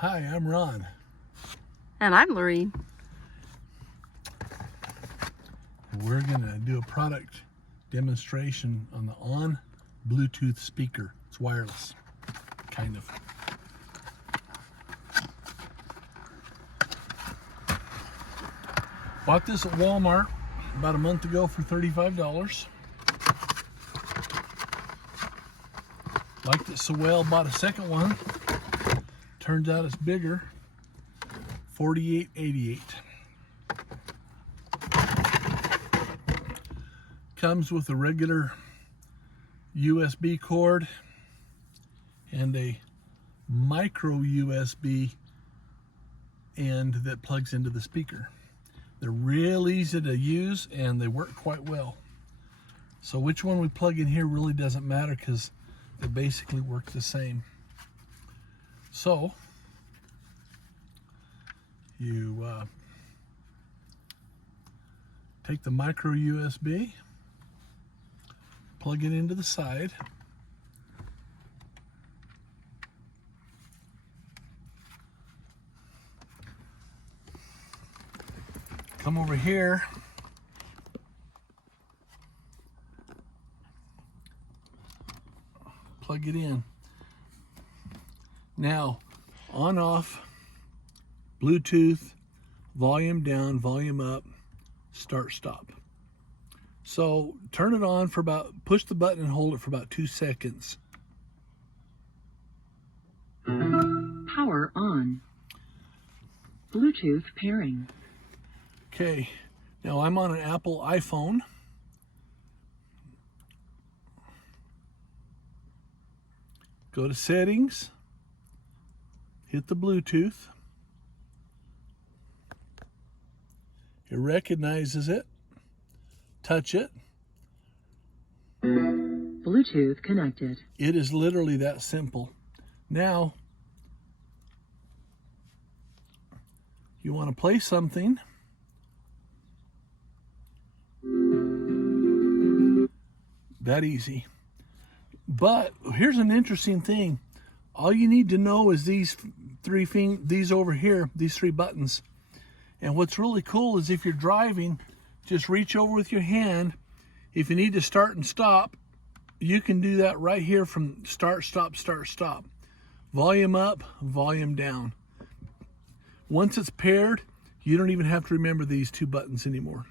Hi, I'm Ron. And I'm Lorene. We're going to do a product demonstration on the Onn Bluetooth speaker. It's wireless, kind of. Bought this at Walmart about a month ago for $35. Liked it so well, bought a second one. Turns out it's bigger, $48.88. Comes with a regular USB cord and a micro USB end that plugs into the speaker. They're real easy to use and they work quite well. So which one we plug in here really doesn't matter because they basically work the same. So you take the micro USB, plug it into the side, come over here, plug it in. Now, on off, Bluetooth, volume down, volume up, start stop. So turn it on for push the button and hold it for about 2 seconds. Power on. Bluetooth pairing. Okay, now I'm on an Apple iPhone. Go to settings, hit the Bluetooth. It recognizes it. Touch it. Bluetooth connected. It is literally that simple. Now, you want to play something. That easy. But here's an interesting thing. All you need to know is these over here, these three buttons. And what's really cool is if you're driving, just reach over with your hand. If you need to start and stop, you can do that right here from start, stop, start, stop. Volume up, volume down. Once it's paired, you don't even have to remember these two buttons anymore.